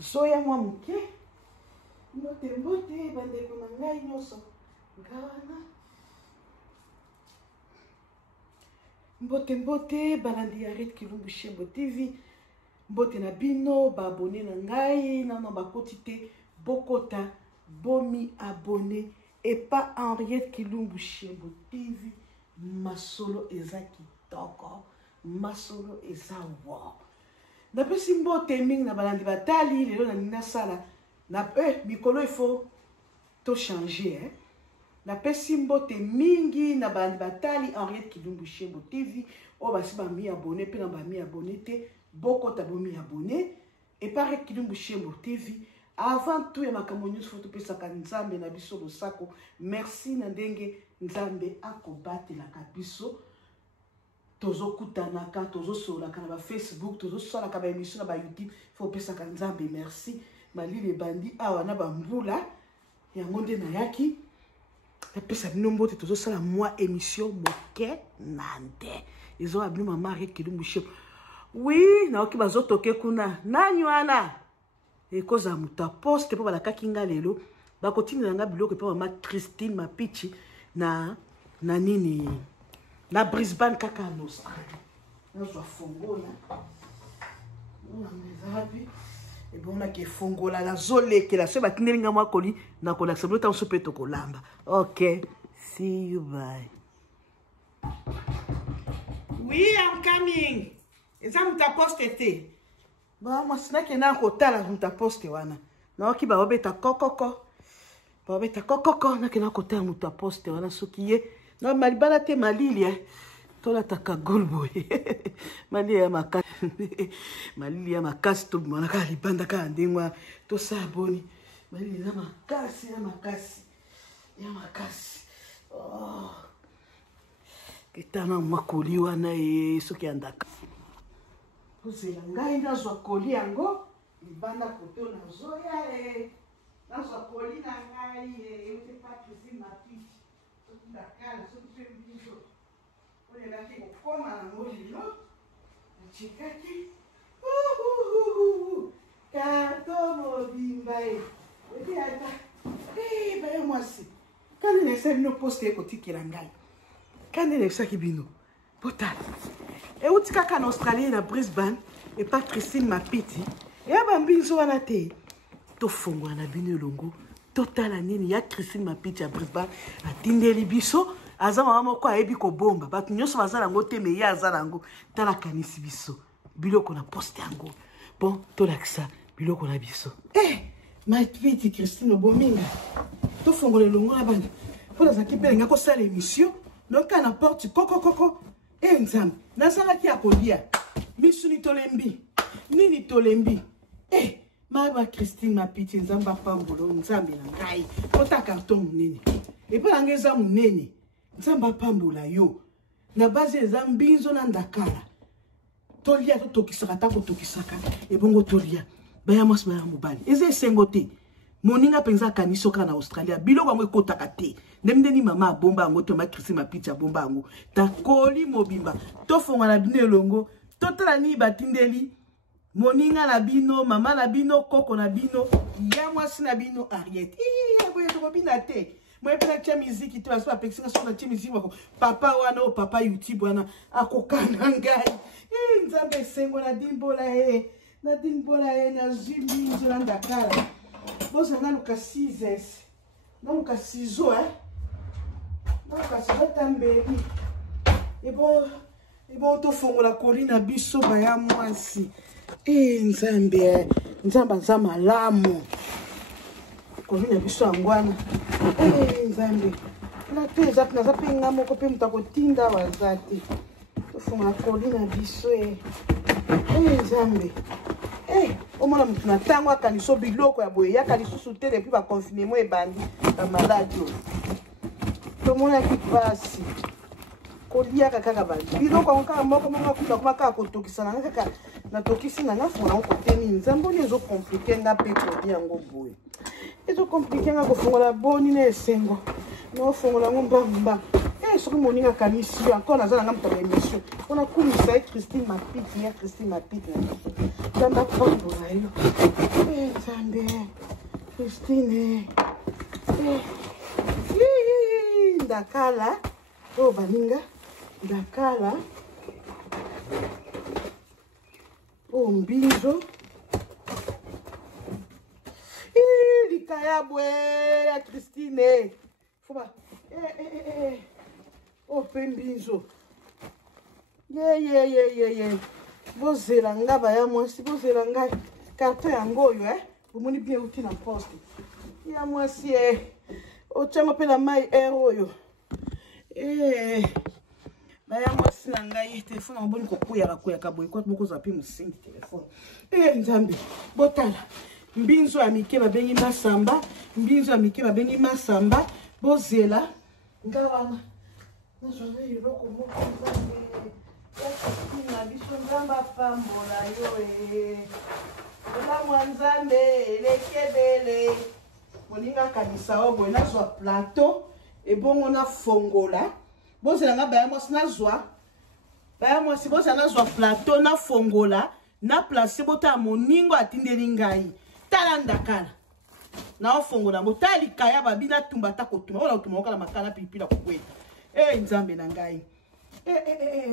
Zoya mwa muke. Mbote mbote bandeko na ngai nyonso. Ngana. Mbote mbote balandi Arrête Kilumbu Shembo TV. Mbote na bino ba abonné na ngai na bakoti te bokota bomi abonné et pas Arrête Kilumbu Shembo TV. Masolo ezaki toko. Masolo eza wow. Na pesi mbote mingi na balandi batali lelo na nina sala na mikolo il faut to changer hein. Na pesi mbote mingi na balandi batali Arrête Kilumbu Shembo TV o basi ba mi abonné pe na ba mi abonné te boko ta bomi abonné et pas Arrête Kilumbu Shembo TV avant tout ya makambo news photo pesa ka nzambe na biso bosako merci na ndenge nzambe akobate la kabiso tozo kutanaka tozo solaka na ba Facebook tozo solaka ba émission na ba YouTube faut pesa ka nzambe merci malile bandi awa na ba mbula ya ngonde na yaki na pesa bino mbote tozo sala moi émission moke nande izo abinu mama Arrête Kilumbu Shembo oui na oki bazotoke kuna nani wana ekoza muta poste po balakaki nga lelo bakotinga nga biloko pe mama Christine Mapichi na nini na Brisbane kaka en Australie. Nous sommes fongola. Nous sommes et bon on a que fongola la zole que la se batinga mwa koli na kola se blota on se peut to kolamba. OK. See you bye. Oui, I'm coming. Eza muta poste te. Ba moi sina ke na kotala muta poste wana. Na oki ba obeta kokoko. Ba obeta kokoko na ke na kotala muta poste wana sokiye. Non, malibana te malili tola taka golbo mali ya makasi malili ya makasi to manaka libanda ka ndengwa to saboni malili ya makasi oh kitana makoli wana soki andaka kozela ngai nazwa koli yango libanda koto na zoya nazwa koli na ngai yote patisi mapichi dakala so tu fais une chose on est là qui comme un molino chikaki carton mobimba et puis ata ben moi si quand il essaie de nous poster côté kirangai quand il essaie qui bino potal et utika en Australie na Brisbane et pas Christine Mapiti et abambinzo wana te to fongwa na bino longo total nini ya Christine Mapiti à Brisbane atindeli biso azama mama ko ayebi ko bomba batu nyoso bazala ngo teme ya azala ngo tala kanisi biso biloko na poste yango bon to laksa biloko na biso Mapiti Christine Bominga to fongole longo na bana pour za kipelenga ko sala émission donc na porte koko nzambe na sala ki akolia misuni tolembi nini tolembi Mama Christine Mapiti nzamba pambolo nzambe na ngai kota carton munene epa ngeza munene nzamba pambola yo na base ezambinzo na ndakala tolia to tokisaka ta ko tokisaka ebongo tolia baya mos baya mobali eze sengote moninga penza kanisoka na Australia biloko ngo ekotaka te ndemndeni mama bomba ngo to ma Christine Mapiti bomba ngo ta koli mobimba to fonga na bino elongo totala ni batindeli moninga na bino, mama na bino, koko na bino, ya mwasi na bino, Arrête. Ya boye to bina te. Moi pena tia musique to aso apexinga so na tia musique wako. Papa wana o papa YouTube wana akokana ngai. Nzambe sengo na dimbola na dimbola na zimbi nzola ndakala. Boza na luka 6s. Na luka 6o Na luka 6 tambeli. Ebo to fongola kolina biso ba ya mwasi. Nzambe nzamba lamu kolina biso angwana nzambe na teza na zapinga moko pe mutako tinda wazati tofunga kolina biso nzambe omona mutu na tango akaniso biloko ya boye yaka lisusu te depuis ba confinement ebandi ba maladi tomona kipasi kolia kaka ba biloko onka moko kuta kuma kaka kotokisana kaka na tokisi na ngafuna ko teni nzambo ni zo compliquer nga pe kolia ngo boye ezo compliquer nga ko fongola boni na esengo no fongola ngomba soki moninga kanisi encore naza nanga moto ya émission mpona kumisa ye Christine Mapiti ya Christine Mapiti na biso nzambe apambola yo nzambe Christine ndakala oyo baninga ndakala oyo mbinzo likaya bwe ya Christine foba oyo mpe mbinzo ye bozela nga baya mwasi bozela ngai karton yango oyo omoni bien uti na poste ya mwasi otyango mpe na mai oyo baya mwasi na ngai telefone amoboni kokuyaka boye kwa mokozwa mpe mosingi telefone nzambe botala mbinzo ya mike babengi masamba mbinzo ya mike babengi masamba bozela nga wana nazwanga eloko moko nzambe na biso nzambe apambola yo olamwa nzambe elekebele moninga kanisa o boye nazwa plateau ebongo nafongola bozela nga baya mwasi nazwa baya mwasi bozela nazwa plateau nafongola na place botala moningo atindeli ngai tala ndakala naofongola botala likaya babi natumba ta kotuma ola otuma okala makala pilipila kokweta nzambe na ngai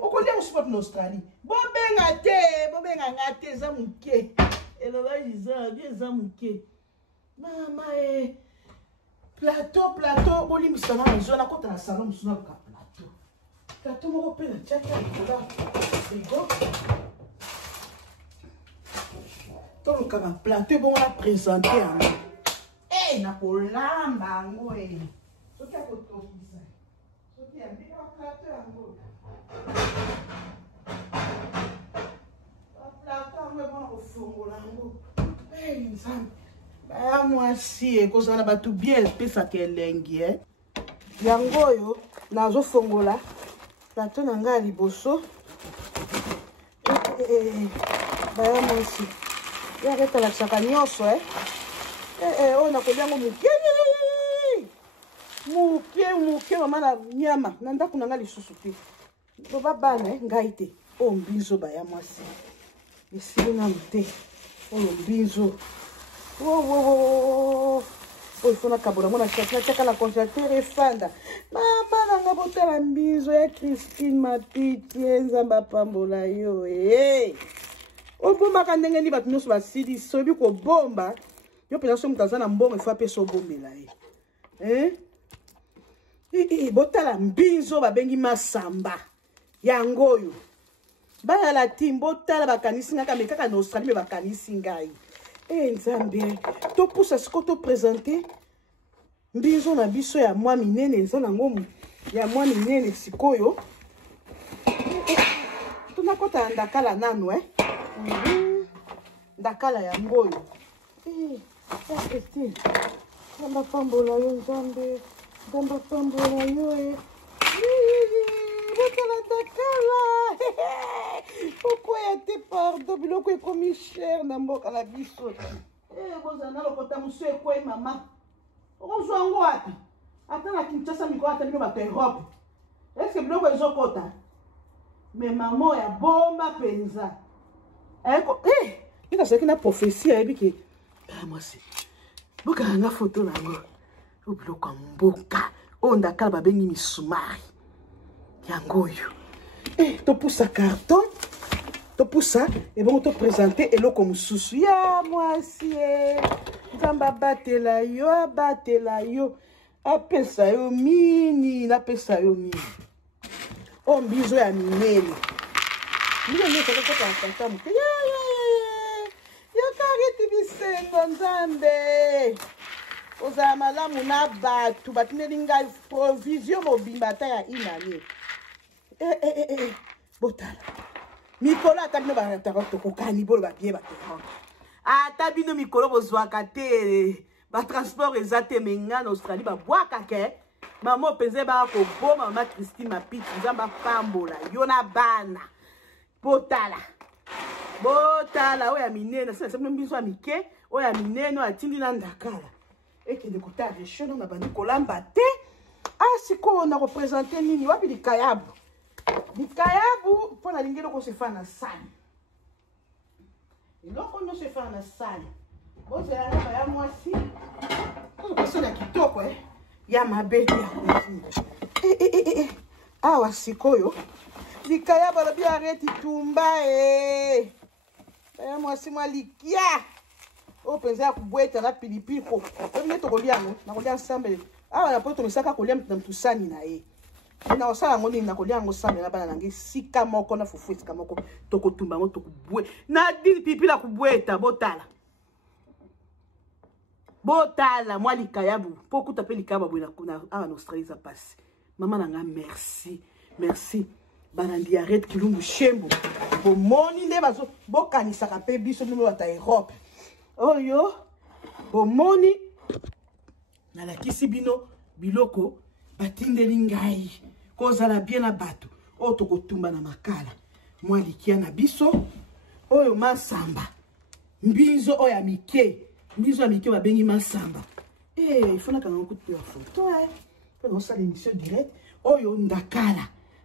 okolia mosusu na Australie bobenga nga te eza moke eloba lizabi eza moke mama plateau bolimbisana na zo nakota na salon mosusu nakoka plateau moko mpe na tiaka likola frigo toluka baplateau ebongo na présente yango nakolamba yango soki akotokisa soki yambika baplateau yango baplateau yango ebona kofongola yango nzambe baya mwasi ekozala na bato bien epesaka elengi yango oyo nazofongola plateau na ngai ya liboso baya mwasi yaka etalakisaka nyonso oyo nakolia yango moke mama na nyama na ndako na ngai lisusu te loba bana ngai te oyo mbinzo baya mwasi esili nanu te oyo mbinzo oyo ifona kabola mwana natiaka na congélateur efanda mama nanga botala mbinzo ya Christine Mapiti nzambe apambola yo obombaka ndenge ndi bato nyonso basili soyebi kobomba yo mpenza so moto aza na mbongo efa apesa obombela ye botala mbinzo babengi masamba yango oyo bayala ti botala bakanisi ngai kame kaka na Australie mpe bakanisi ngai nzambe topusa siko topresente mbinzo na biso ya mwa minene eza nango ya mwa minene sikoyo tunakota na ndakala nanu ndakala yango oyo Christine nzambe apambola yo nzambe apambola yo botala ndakala okoya te pardon biloko ekomi cher na mboka na biso bozala na lokota mosu ekwei mama okozwa yango ata na Kinshasa mikolo ata bino bato Europe eske biloko ezokota me mama oyo abomba mpenza nikasoki na prophesie ayebi ke mwasi bokanga nga foto na yango oyo biloko ya mboka oyo ndakala babengi misumari yango oyo topusa carton topusa ebongo topresente eloko mosusu ya mwasi nzambe abatela yo apesa yo mini napesa yo mini oyo mbizo ya minene ndikokokota moke yokariti bisengo nzambe ozala malamu na bato batindeli ngai provision mobimba ata ya inanie botala mikolo ata bino bataka tokokani bolo babie bato ata bino mikolo bozwaka te batransport eza te menga na Australie babwaka ke mama openza baka koboma mama Christine Mapiti nzambe apambola yo na bana botala oyo ya minene sena mbiso ya mike oyo ya minene oyo atindi na ndakala ekende kotala reshono na bandi kolamba te siko na représenter nini wapi likayabu. Likayabu pour na lingelo ko se fa na sani. Eloko no se fa na sani. Boze ya ngaba ya mwasi. Ko so na kitoko ya mabete ya. Awa sikoyo. Likayabu la bi arrêti tumba ya mwasi malikia. O penza ya kubweta la pilipili ko. Ebine to koliano, na kolia ensemble. Ah na poto misaka kolia mtusani na na osala ngoni na kolia ngo sambe na bana nangi sika moko na fufu sika moko to kotumba ngo to kubwe. Na di pipi la kubweta botala. Botala moi likayabu. Poku tape likayabu na en Australie ça passe. Maman nanga merci. Merci. Banandi arrête kilumbu shembo. Bo moni nde bazo bokanisa ka pe biso nulo ata Europe. Oyo bomoni na la kisi bino biloko batindeli ngai kozala bien na bato o to kotumba na makala mwa likia na biso oyo masamba mbinzo oyo ya mike mbinzo ya mike babengi masamba ifuna kana kutu ya photo pour on sala émission direct oyo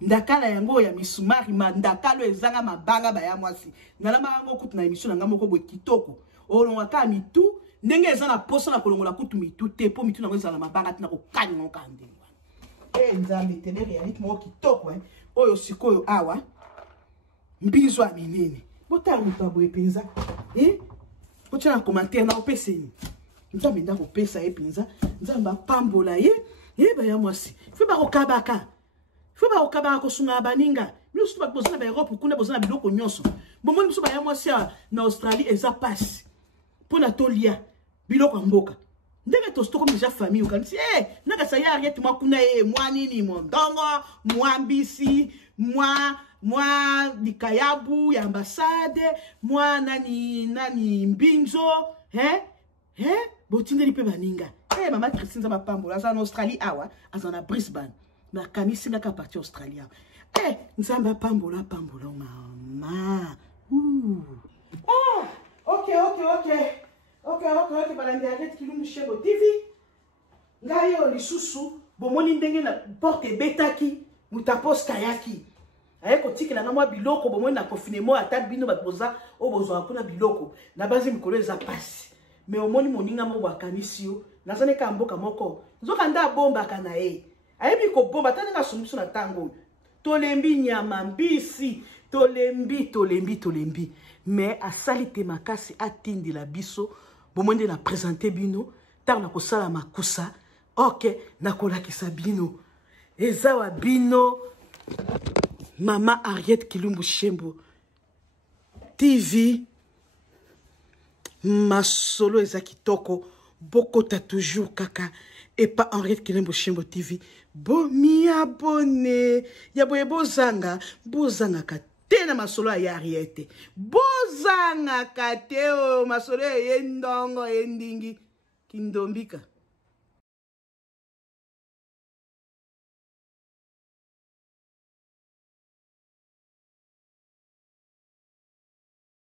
ndakala yango ya misumari mandakalo ezanga mabanga ba ya mwasi nalama yango kutu na émission nanga moko boy kitoko olongaka mitu ndenge eza na posa na kolongola kutu mitu te po mitu na ngeza na mabanga tina kokanya ngoka ndenge nzambe tele réalité mo kitoko oyo sikoyo awa mbizo a minene botala mutu aboye penza botia na commentaire na opeseni nzambe ndako pesa penza nzambe pambola ba ya mwasi fe ba kokabaka kosunga baninga biso ba bozana ba Europe kuna bozana biloko nyonso bomoni biso ba ya mwasi na Australie eza passe pona tolia biloko mboka ndenge to stoko déjà famille ukanisi naka sa ya Ariette mwa kuna mwa nini mondongo mwa mbisi mwa likayabu ya ambassade mwa nani mbinzo botindeli pe baninga mama Christine za mapambo aza na Australie awa aza na Brisbane na kanisi ngaka parti Australie nzamba pambola mama Ok, balandi arrête kilumbu shebo TV. Ngayo lisusu bomoni ndenge na porte betaki mutapos kayaki. Ayeko tikela na mwa biloko bomoni na confinement ata bino batboza obozo akuna biloko na bazi mikolo eza pasi. Mais omoni moninga mo bakanisio nazane ka mboka moko. Nzoka nda bomba kana ayebi ko bomba tanga sumusu na tango. Tolembi nyama mbisi, tolembi. Mais asalite makasi atindi la biso bomoni na présenter bino tant na kosala makusa na kolakisa bino ezawa bino mama Ariette Kilumbu Shembo TV masolo eza kitoko bokota toujours kaka et pas Ariette Kilumbu Shembo TV bomi abonné ya boye bozanga tena masolo ya Ariette bozanga kate masolo yendongo endingi kindombika